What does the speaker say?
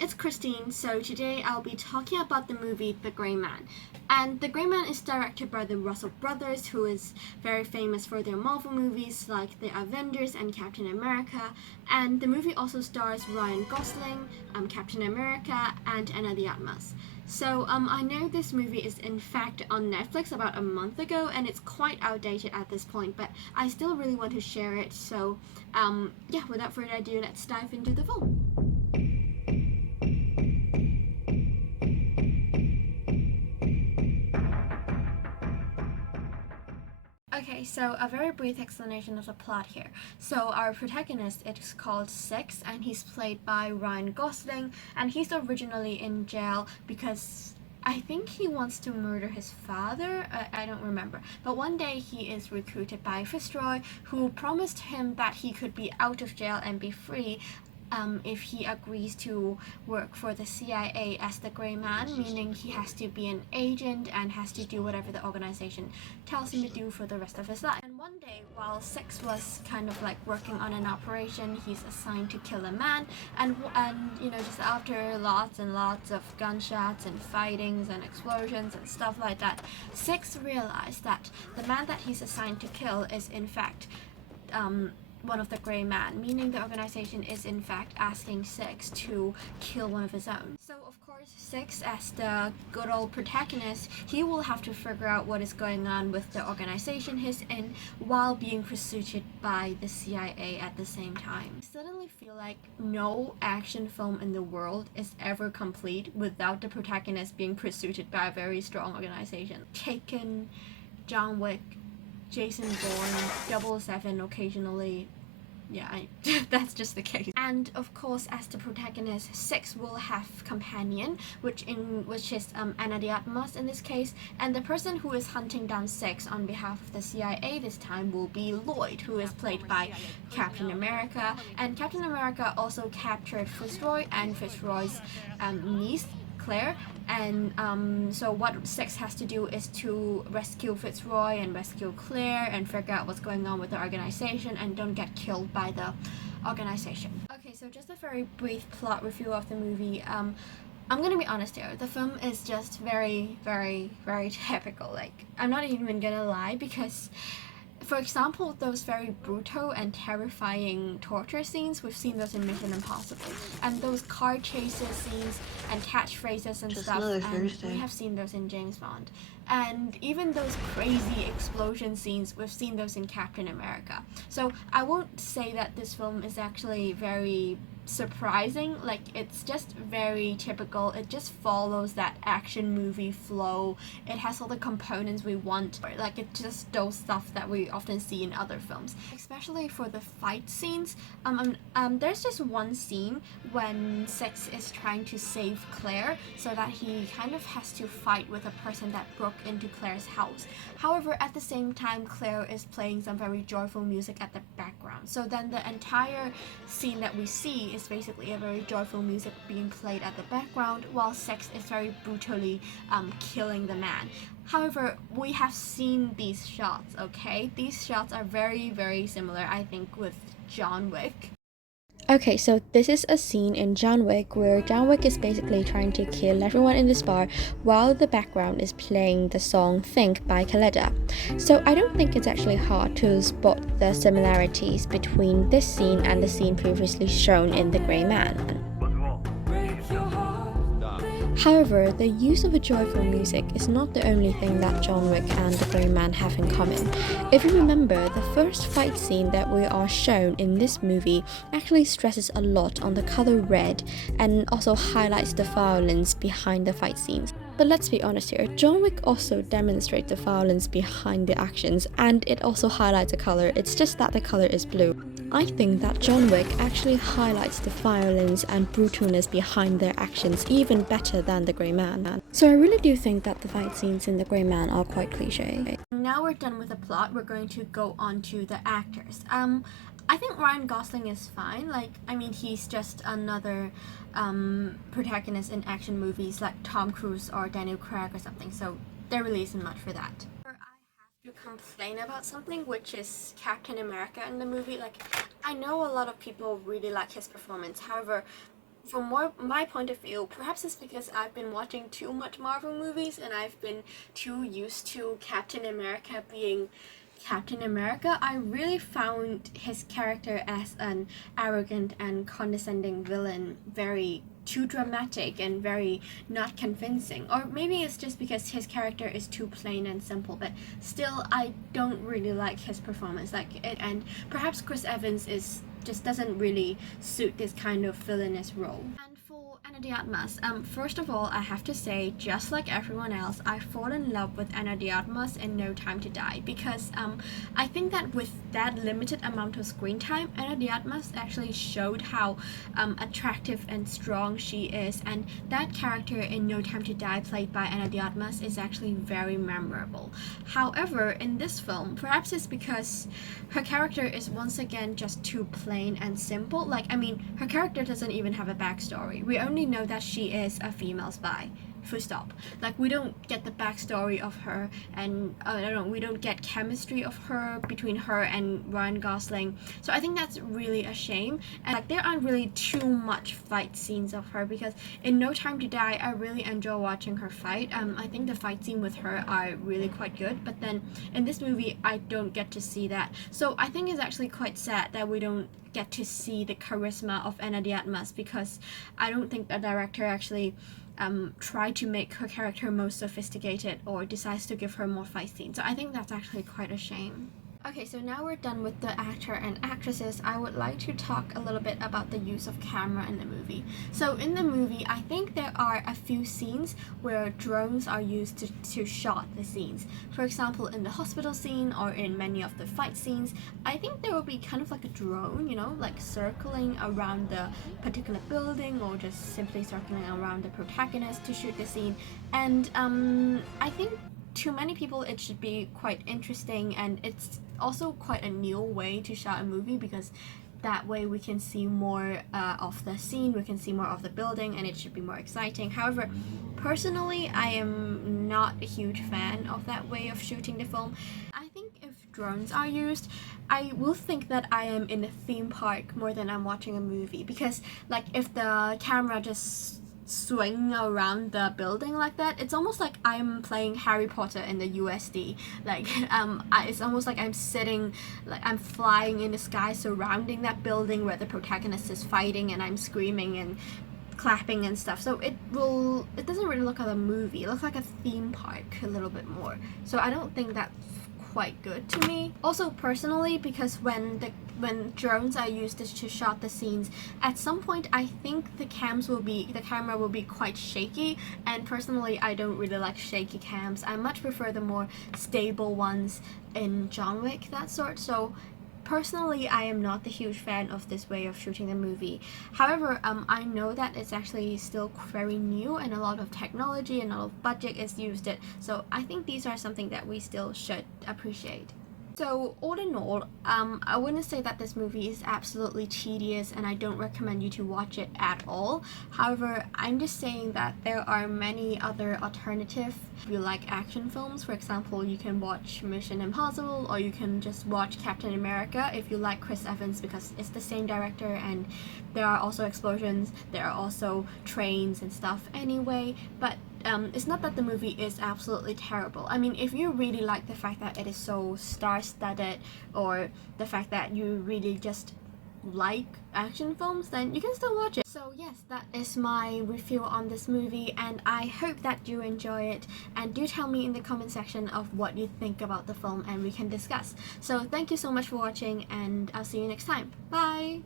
it's Christine. So today I'll be talking about the movie The Gray Man. And The Gray Man is directed by the Russell brothers, who is very famous for their Marvel movies like The Avengers and Captain America. And the movie also stars Ryan Gosling, Captain America, and Ana de Armas. So I know this movie is in fact on Netflix about a month ago, and it's quite outdated at this point, but I still really want to share it. So yeah, without further ado, let's dive into the film. Okay, so a very brief explanation of the plot here. So our protagonist is called Six, and he's played by Ryan Gosling, and he's originally in jail because I think he wants to murder his father. I don't remember. But one day he is recruited by Fitzroy, who promised him that he could be out of jail and be free if he agrees to work for the CIA as the Gray Man, meaning he has to be an agent and has to do whatever the organization tells him to do for the rest of his life. And one day, while Six was kind of like working on an operation, he's assigned to kill a man, and you know, just after lots and lots of gunshots and fightings and explosions and stuff like that, Six realized that the man that he's assigned to kill is in fact one of the Gray Man, meaning the organization is in fact asking Six to kill one of his own. So of course Six, as the good old protagonist, he will have to figure out what is going on with the organization he's in while being pursued by the CIA at the same time. I suddenly feel like no action film in the world is ever complete without the protagonist being pursued by a very strong organization. Taken, John Wick, Jason Bourne, 007 occasionally. Yeah, that's just the case. And of course, as the protagonist, Six will have companion, which is Ana de Armas in this case, and the person who is hunting down Six on behalf of the CIA this time will be Lloyd, who is played by Captain America. And Captain America also captured Fitzroy and Fitzroy's niece, Claire, and so what Six has to do is to rescue Fitzroy and rescue Claire and figure out what's going on with the organization and don't get killed by the organization. Okay, so just a very brief plot review of the movie. I'm gonna be honest here, the film is just very, very, very typical. Like, I'm not even gonna lie, because for example, those very brutal and terrifying torture scenes, we've seen those in Mission Impossible. And those car chases scenes and catchphrases and stuff, and we have seen those in James Bond. And even those crazy explosion scenes, we've seen those in Captain America. So I won't say that this film is actually very surprising. Like, it's just very typical. It just follows that action movie flow. It has all the components we want. Like, it's just those stuff that we often see in other films, especially for the fight scenes. There's just one scene when Six is trying to save Claire, so that he kind of has to fight with a person that broke into Claire's house. However, at the same time, Claire is playing some very joyful music at the background. So then the entire scene that we see is basically a very joyful music being played at the background, while Six is very brutally killing the man. However, we have seen these shots, okay? These shots are very, very similar, I think, with John Wick. Okay, so this is a scene in John Wick where John Wick is basically trying to kill everyone in this bar while the background is playing the song Think by Khaleda. So I don't think it's actually hard to spot the similarities between this scene and the scene previously shown in The Gray Man. However, the use of a joyful music is not the only thing that John Wick and The Gray Man have in common. If you remember, the first fight scene that we are shown in this movie actually stresses a lot on the color red and also highlights the violence behind the fight scenes. But let's be honest here, John Wick also demonstrates the violence behind the actions, and it also highlights the color, it's just that the color is blue. I think that John Wick actually highlights the violence and brutalness behind their actions even better than The Gray Man. So I really do think that the fight scenes in The Gray Man are quite cliche. Now we're done with the plot, we're going to go on to the actors. I think Ryan Gosling is fine. Like, I mean, he's just another protagonist in action movies like Tom Cruise or Daniel Craig or something, so there really isn't much for that. To complain about something, which is Captain America in the movie. Like, I know a lot of people really like his performance, however, from my point of view, perhaps it's because I've been watching too much Marvel movies and I've been too used to Captain America being Captain America. I really found his character as an arrogant and condescending villain very too dramatic and very not convincing. Or maybe it's just because his character is too plain and simple, but still I don't really like his performance. And perhaps Chris Evans just doesn't really suit this kind of villainous role. And for Ana de Armas, first of all, I have to say, just like everyone else, I fall in love with Ana de Armas in No Time to Die because I think that with that limited amount of screen time, Ana de Armas actually showed how attractive and strong she is, and that character in No Time to Die, played by Ana de Armas, is actually very memorable. However, in this film, perhaps it's because her character is once again just too plain and simple. Her character doesn't even have a backstory. We only know that she is a female spy. Full stop. We don't get the backstory of her, and we don't get chemistry of her between her and Ryan Gosling. So I think that's really a shame. And there aren't really too much fight scenes of her, because in No Time to Die, I really enjoy watching her fight. I think the fight scene with her are really quite good, but then in this movie, I don't get to see that. So I think it's actually quite sad that we don't get to see the charisma of Ana de Armas, because I don't think the director actually try to make her character more sophisticated or decides to give her more fight scenes. So I think that's actually quite a shame. Okay, so now we're done with the actor and actresses. I would like to talk a little bit about the use of camera in the movie. So in the movie, I think there are a few scenes where drones are used to shot the scenes. For example, in the hospital scene or in many of the fight scenes, I think there will be kind of like a drone, circling around the particular building, or just simply circling around the protagonist to shoot the scene. And I think to many people it should be quite interesting, and it's also quite a new way to shot a movie, because that way we can see more of the scene, we can see more of the building, and it should be more exciting. However, personally, I am not a huge fan of that way of shooting the film. I think if drones are used, I will think that I am in a theme park more than I'm watching a movie, because if the camera just swing around the building like that, it's almost like I'm playing Harry Potter in the USD. It's almost like I'm sitting, I'm flying in the sky surrounding that building where the protagonist is fighting, and I'm screaming and clapping and stuff. So it doesn't really look like a movie. It looks like a theme park a little bit more. So I don't think that's quite good to me. Also, personally, because when drones are used to shot the scenes, at some point I think the camera will be quite shaky, and personally I don't really like shaky cams. I much prefer the more stable ones in John Wick, that sort. So personally, I am not the huge fan of this way of shooting the movie. However, I know that it's actually still very new, and a lot of technology and a lot of budget is used it. So I think these are something that we still should appreciate. So all in all, I wouldn't say that this movie is absolutely tedious, and I don't recommend you to watch it at all. However, I'm just saying that there are many other alternatives. If you like action films, for example, you can watch Mission Impossible, or you can just watch Captain America if you like Chris Evans, because it's the same director, and there are also explosions, there are also trains and stuff anyway. But it's not that the movie is absolutely terrible. If you really like the fact that it is so star-studded, or the fact that you really just like action films, then you can still watch it. So yes, that is my review on this movie, and I hope that you enjoy it, and do tell me in the comment section of what you think about the film, and we can discuss. So thank you so much for watching, and I'll see you next time. Bye!